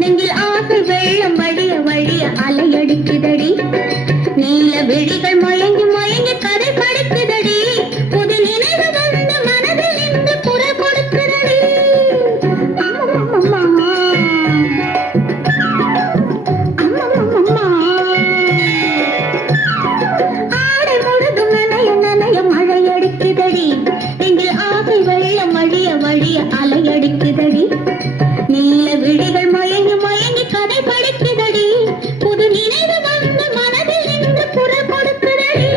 நெஞ்சில் ஆசை வெள்ளம் வழிய வழிய அலையடிக்குதடி. நீல விழிகள் மயங்கி மயங்கி கதை படிக்குதடி. புது நினைவு வந்து மனதில் இந்த குரல் கொடுக்குதடி. அம்மம்மா அம்மம்மா ஆடை முழுதும் நனைய நனைய மழையடிக்குதடி. நெஞ்சில் ஆசை வெள்ளம் வழிய வழிய அலையடிக்குதடி. நீல விழிகள் மயங்கி மயங்கி கதை படிக்குதடி. புது நினைவு வந்து மனதில் இன்று குரல் கொடுக்குதடி.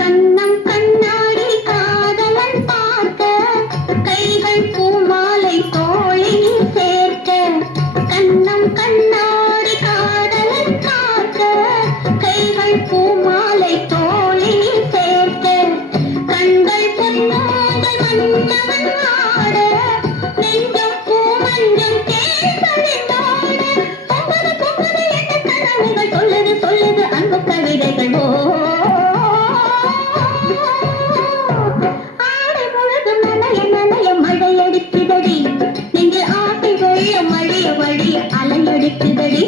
கண்ணம் கண்ணாடி காதலன் பார்க்க கைகள் பூமாலை தோளில் சேர்க்க. கண்ணம் கண்ணாடி காதலன் பார்க்க கைகள் பூமாலை தோளில் சேர்க்க. கண்கள் பொன்னோங்கள் மன்னவன் ஆட நெஞ்சம் பூமஞ்சம் கேள்வெண்டோட. பொங்கது பொங்கது என்ற கனவுகள் சொல்லுது சொல்லுது அன்பு கவிதைகள். ஆடை முழுதும் நனைய நனைய மழையடிக்குதடி. நெஞ்சில் ஆசை வெள்ளம் வழிய வழிய அலையடிக்குதடி.